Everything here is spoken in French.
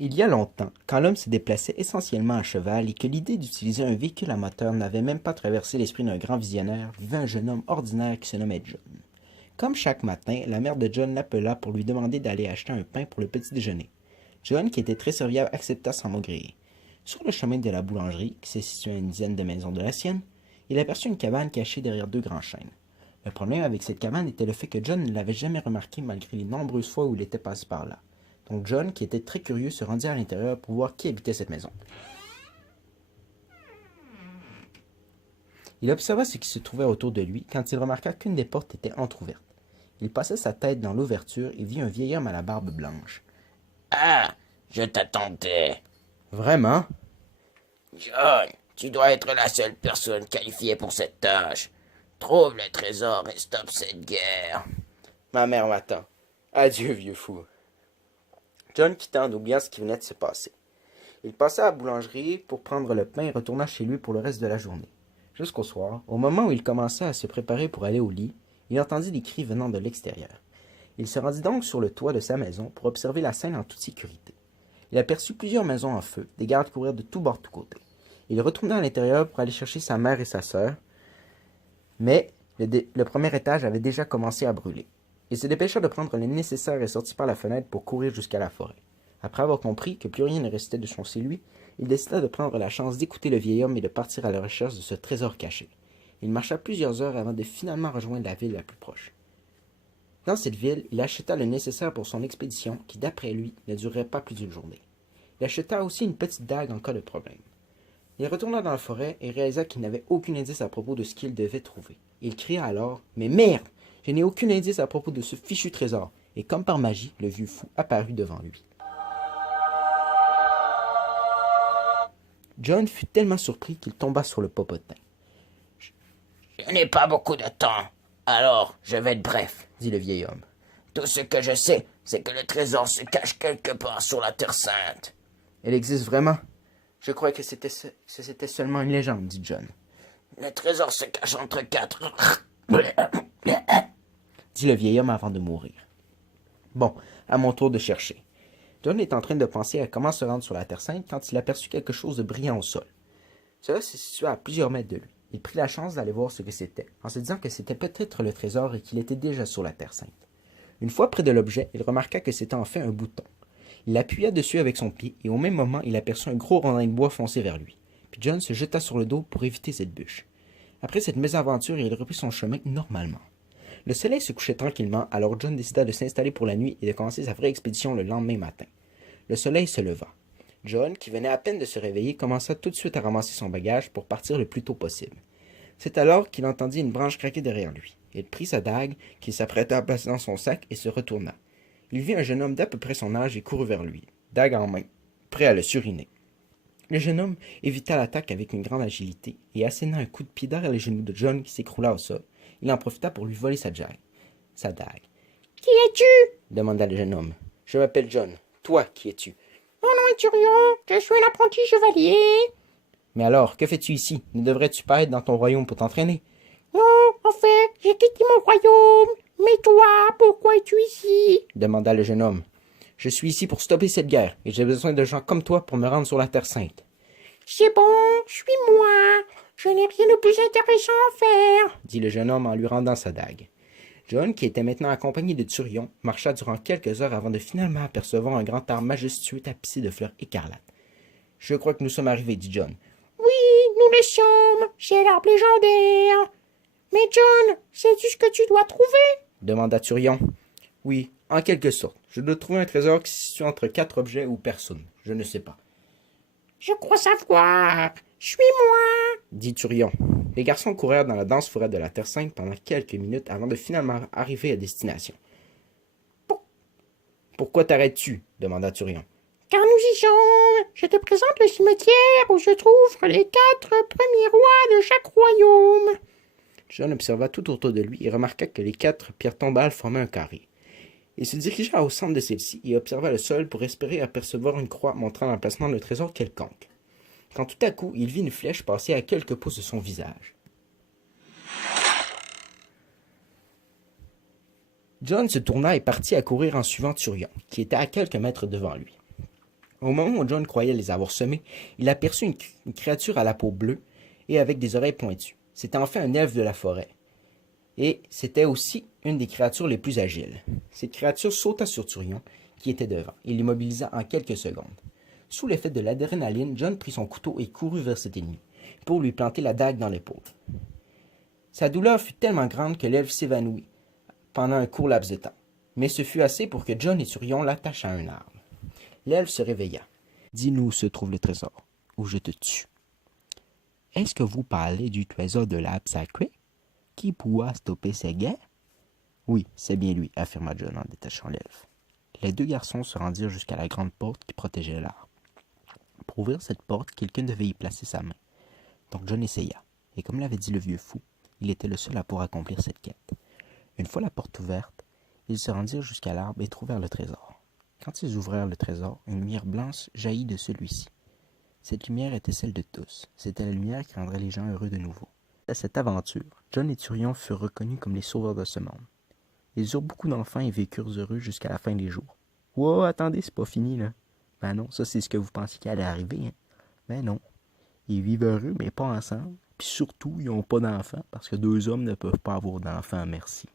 Il y a longtemps, quand l'homme se déplaçait essentiellement à cheval et que l'idée d'utiliser un véhicule à moteur n'avait même pas traversé l'esprit d'un grand visionnaire, vivait un jeune homme ordinaire qui se nommait John. Comme chaque matin, la mère de John l'appela pour lui demander d'aller acheter un pain pour le petit déjeuner. John, qui était très serviable, accepta sans mot griller. Sur le chemin de la boulangerie, qui se situait à une dizaine de maisons de la sienne, il aperçut une cabane cachée derrière deux grands chênes. Le problème avec cette cabane était le fait que John ne l'avait jamais remarqué malgré les nombreuses fois où il était passé par là. Donc John, qui était très curieux, se rendit à l'intérieur pour voir qui habitait cette maison. Il observa ce qui se trouvait autour de lui quand il remarqua qu'une des portes était entr'ouverte. Il passa sa tête dans l'ouverture et vit un vieil homme à la barbe blanche. Ah, je t'attendais. Vraiment? John, tu dois être la seule personne qualifiée pour cette tâche. Trouve le trésor et stoppe cette guerre. Ma mère m'attend. Adieu, vieux fou. John quitta en oubliant ce qui venait de se passer. Il passa à la boulangerie pour prendre le pain et retourna chez lui pour le reste de la journée. Jusqu'au soir, au moment où il commençait à se préparer pour aller au lit, il entendit des cris venant de l'extérieur. Il se rendit donc sur le toit de sa maison pour observer la scène en toute sécurité. Il aperçut plusieurs maisons en feu, des gardes courir de tous bords de tous côtés. Il retourna à l'intérieur pour aller chercher sa mère et sa sœur, mais le premier étage avait déjà commencé à brûler. Il se dépêcha de prendre le nécessaire et sortit par la fenêtre pour courir jusqu'à la forêt. Après avoir compris que plus rien ne restait de son chez lui, il décida de prendre la chance d'écouter le vieil homme et de partir à la recherche de ce trésor caché. Il marcha plusieurs heures avant de finalement rejoindre la ville la plus proche. Dans cette ville, il acheta le nécessaire pour son expédition qui, d'après lui, ne durerait pas plus d'une journée. Il acheta aussi une petite dague en cas de problème. Il retourna dans la forêt et réalisa qu'il n'avait aucun indice à propos de ce qu'il devait trouver. Il cria alors « Mais merde! Je n'ai aucun indice à propos de ce fichu trésor. » Et comme par magie, le vieux fou apparut devant lui. John fut tellement surpris qu'il tomba sur le popotin. Je n'ai pas beaucoup de temps. Alors, je vais être bref, Dit le vieil homme. Tout ce que je sais, c'est que le trésor se cache quelque part sur la Terre Sainte. Elle existe vraiment? Je crois que c'était seulement une légende, dit John. Le trésor se cache entre quatre. Dit le vieil homme avant de mourir. Bon, à mon tour de chercher. John est en train de penser à comment se rendre sur la Terre Sainte quand il aperçut quelque chose de brillant au sol. Cela se situait à plusieurs mètres de lui. Il prit la chance d'aller voir ce que c'était, en se disant que c'était peut-être le trésor et qu'il était déjà sur la Terre Sainte. Une fois près de l'objet, il remarqua que c'était en fait un bouton. Il appuya dessus avec son pied et au même moment, il aperçut un gros rondin de bois foncer vers lui. Puis John se jeta sur le dos pour éviter cette bûche. Après cette mésaventure, il reprit son chemin normalement. Le soleil se couchait tranquillement, alors John décida de s'installer pour la nuit et de commencer sa vraie expédition le lendemain matin. Le soleil se leva. John, qui venait à peine de se réveiller, commença tout de suite à ramasser son bagage pour partir le plus tôt possible. C'est alors qu'il entendit une branche craquer derrière lui. Il prit sa dague, qu'il s'apprêtait à placer dans son sac, et se retourna. Il vit un jeune homme d'à peu près son âge et courut vers lui, dague en main, prêt à le suriner. Le jeune homme évita l'attaque avec une grande agilité et asséna un coup de pied derrière les genoux de John qui s'écroula au sol. Il en profita pour lui voler sa dague. Qui es-tu? Demanda le jeune homme. Je m'appelle John. Toi, qui es-tu? Mon nom est Turion, je suis un apprenti chevalier. Mais alors, que fais-tu ici? Ne devrais-tu pas être dans ton royaume pour t'entraîner? Non, en fait, j'ai quitté mon royaume. Mais toi, pourquoi es-tu ici? Demanda le jeune homme. Je suis ici pour stopper cette guerre, et j'ai besoin de gens comme toi pour me rendre sur la Terre Sainte. C'est bon, suis-moi. Je n'ai rien de plus intéressant à faire, dit le jeune homme en lui rendant sa dague. John, qui était maintenant accompagné de Turion, marcha durant quelques heures avant de finalement apercevoir un grand arbre majestueux tapissé de fleurs écarlates. Je crois que nous sommes arrivés, dit John. Oui, nous le sommes. C'est l'arbre légendaire. Mais John, sais-tu ce que tu dois trouver? Demanda Turion. Oui, en quelque sorte. Je dois trouver un trésor qui se situe entre 4 objets ou personnes. Je ne sais pas. Je crois savoir. Suis-moi, dit Turion. Les garçons coururent dans la dense forêt de la Terre Sainte pendant quelques minutes avant de finalement arriver à destination. Pourquoi t'arrêtes-tu? Demanda Turion. car nous y sommes. Je te présente le cimetière où se trouvent les 4 premiers rois de chaque royaume. John observa tout autour de lui et remarqua que les 4 pierres tombales formaient un carré. Il se dirigea au centre de celle-ci et observa le sol pour espérer apercevoir une croix montrant l'emplacement d'un trésor quelconque. Quand tout à coup, il vit une flèche passer à quelques pouces de son visage. John se tourna et partit à courir en suivant Turion, qui était à quelques mètres devant lui. Au moment où John croyait les avoir semés, il aperçut une créature à la peau bleue et avec des oreilles pointues. C'était en fait un elfe de la forêt. Et c'était aussi une des créatures les plus agiles. Cette créature sauta sur Turion, qui était devant, et l'immobilisa en quelques secondes. Sous l'effet de l'adrénaline, John prit son couteau et courut vers cet ennemi, pour lui planter la dague dans l'épaule. Sa douleur fut tellement grande que l'elfe s'évanouit pendant un court laps de temps. Mais ce fut assez pour que John et Turion l'attachent à un arbre. L'elfe se réveilla. « Dis-nous où se trouve le trésor, ou je te tue. »« Est-ce que vous parlez du trésor de l'arbre sacré? Qui pourra stopper ces guerres? » ?»« Oui, c'est bien lui, » affirma John en détachant l'elfe. Les deux garçons se rendirent jusqu'à la grande porte qui protégeait l'arbre. Pour ouvrir cette porte, quelqu'un devait y placer sa main. Donc John essaya, et comme l'avait dit le vieux fou, il était le seul à pouvoir accomplir cette quête. Une fois la porte ouverte, ils se rendirent jusqu'à l'arbre et trouvèrent le trésor. Quand ils ouvrirent le trésor, une lumière blanche jaillit de celui-ci. Cette lumière était celle de tous. C'était la lumière qui rendrait les gens heureux de nouveau. À cette aventure, John et Turion furent reconnus comme les sauveurs de ce monde. Ils eurent beaucoup d'enfants et vécurent heureux jusqu'à la fin des jours. Wow, attendez, c'est pas fini, là. Ben non, ça c'est ce que vous pensiez qui allait arriver, hein. Ben non. Ils vivent heureux, mais pas ensemble. Puis surtout, ils n'ont pas d'enfants, parce que deux hommes ne peuvent pas avoir d'enfants, merci.